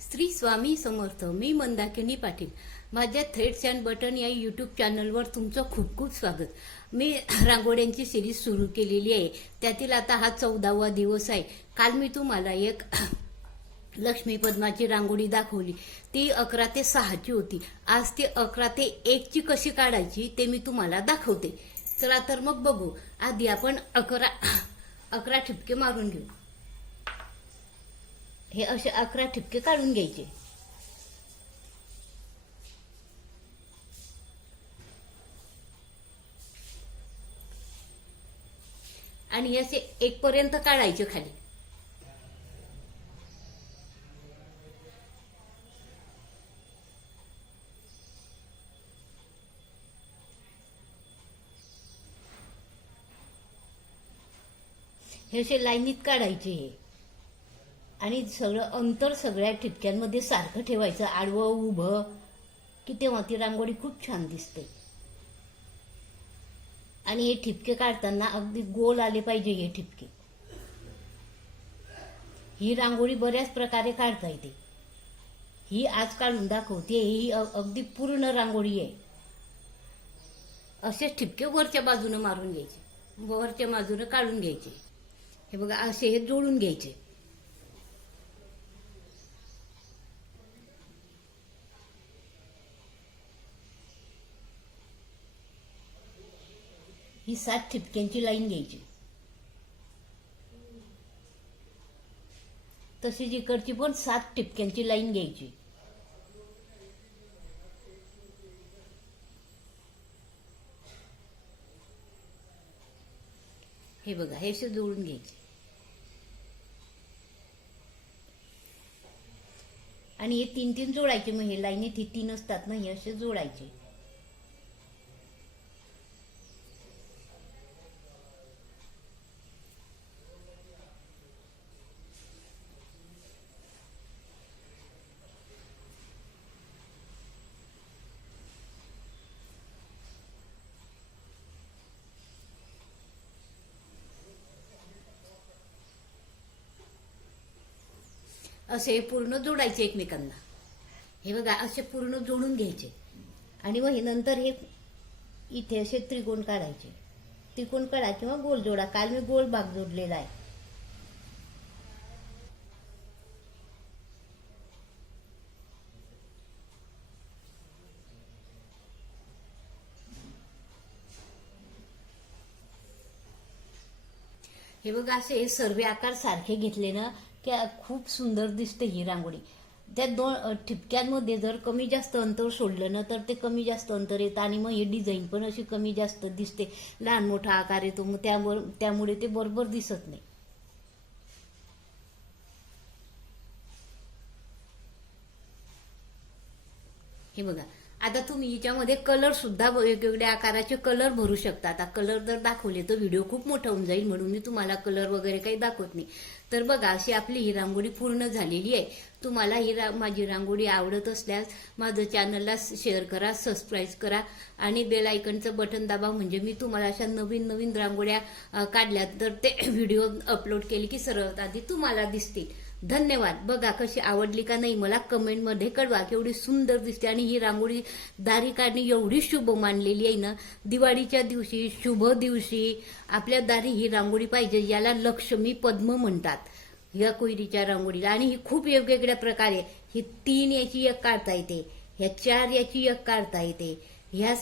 श्री स्वामी समर्थ. मी मंदाकिनी पाटील. माझ्या threads and button या YouTube चॅनलवर तुमचं खूप खूप स्वागत. मी रांगोळ्यांची सिरीज सुरू केलेली आहे. त्यातील आता हा 14वा दिवस आहे. काल मी तुम्हाला एक लक्ष्मी पद्माची रांगोळी दाखवली. ती 11 ते 6 ची होती. आज ती 11 ते 1 ची कशी काढायची ते मी तुम्हाला दाखवते. चला तर मग बघू. आधी आपण 11 ठिपके मारून घेऊ. हे असे 11 ठिपके काढून घ्यायचे. आणि असे 1 पर्यंत काढायचे खाली. हे असे लाईनीत काढायचे. हे आणि सगळं अंतर सगळ्या ठिपक्यांमध्ये सारखं ठेवायचं, आडवं उभं, की तेव्हा ती रांगोळी खूप छान दिसते. आणि हे ठिपके काढताना अगदी गोल आले पाहिजे हे ठिपके. ही रांगोळी बऱ्याच प्रकारे काढता येते. ही आज काढून दाखवते. ही अगदी पूर्ण रांगोळी आहे. असेच ठिपके वरच्या बाजूने मारून घ्यायचे, वरच्या बाजूने काढून घ्यायचे. हे बघा, असे हे जोडून घ्यायचे. ही 7 ठिपक्यांची लाईन घ्यायची. तशीच इकडची पण 7 ठिपक्यांची लाईन घ्यायची. हे बघा, हे असे जोडून घ्यायचे. आणि हे 3-3 जोडायचे. मग हे लाईनीत ही 3 असतात ना, हे असे जोडायचे. असे पूर्ण जोडायचे एकमेकांना. हे बघा, असे पूर्ण जोडून घ्यायचे. आणि मग हे नंतर हे इथे असे त्रिकोण काढायचे. त्रिकोण काढा किंवा गोल जोडा. काल मी गोल भाग जोडलेला आहे. हे बघा, असे सर्व आकार सारखे घेतले ना की खूप सुंदर दिसते ही रांगोळी. त्या 2 ठिपक्यांमध्ये जर कमी जास्त अंतर सोडलं ना तर ते कमी जास्त अंतर येतं. आणि मग ही डिझाईन पण अशी कमी जास्त दिसते. लहान मोठा आकार येतो. मग त्यामुळे ते बरोबर दिसत नाही. हे बघा, आता तुम्ही हिच्यामध्ये कलर सुद्धा वेगवेगळ्या आकाराचे कलर भरू शकता. आता कलर जर दाखवले तर व्हिडिओ खूप मोठा होऊन जाईल, म्हणून मी तुम्हाला कलर वगैरे काही दाखवत नाही. तर बघा, अशी आपली ही रांगोळी पूर्ण झालेली आहे. तुम्हाला ही माझी रांगोळी आवडत असल्यास माझं चॅनलला शेअर करा, सबस्क्राईब करा आणि बेल आयकॉनचं बटन दाबा. म्हणजे मी तुम्हाला अशा नवीन नवीन रांगोळ्या काढल्या तर ते व्हिडिओ अपलोड केले की सर्वात आधी तुम्हाला दिसतील. धन्यवाद. बघा, कशी आवडली का नाही मला कमेंटमध्ये कळवा. केवढी सुंदर दिसते. आणि ही रांगोळी दारी काढणी एवढी शुभ मानलेली आहे ना. दिवाळीच्या दिवशी, शुभ दिवशी आपल्या दारी ही रांगोळी पाहिजे. याला लक्ष्मी पद्म म्हणतात या कोयरीच्या रांगोळीला. आणि ही खूप वेगवेगळ्या प्रकारे, ही 3 याची एक काढता येते, ह्या 4 याची एक काढता येते, ह्या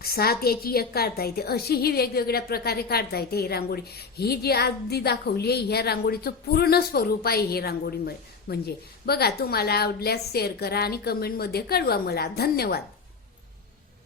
7 याची एक काढता येते. अशी ही वेगवेगळ्या प्रकारे काढता येते ही रांगोळी. ही जी आधी दाखवली आहे ह्या रांगोळीचं पूर्ण स्वरूप आहे हे रांगोळी. म्हणजे बघा, तुम्हाला आवडल्यास शेअर करा आणि कमेंटमध्ये कळवा मला. धन्यवाद.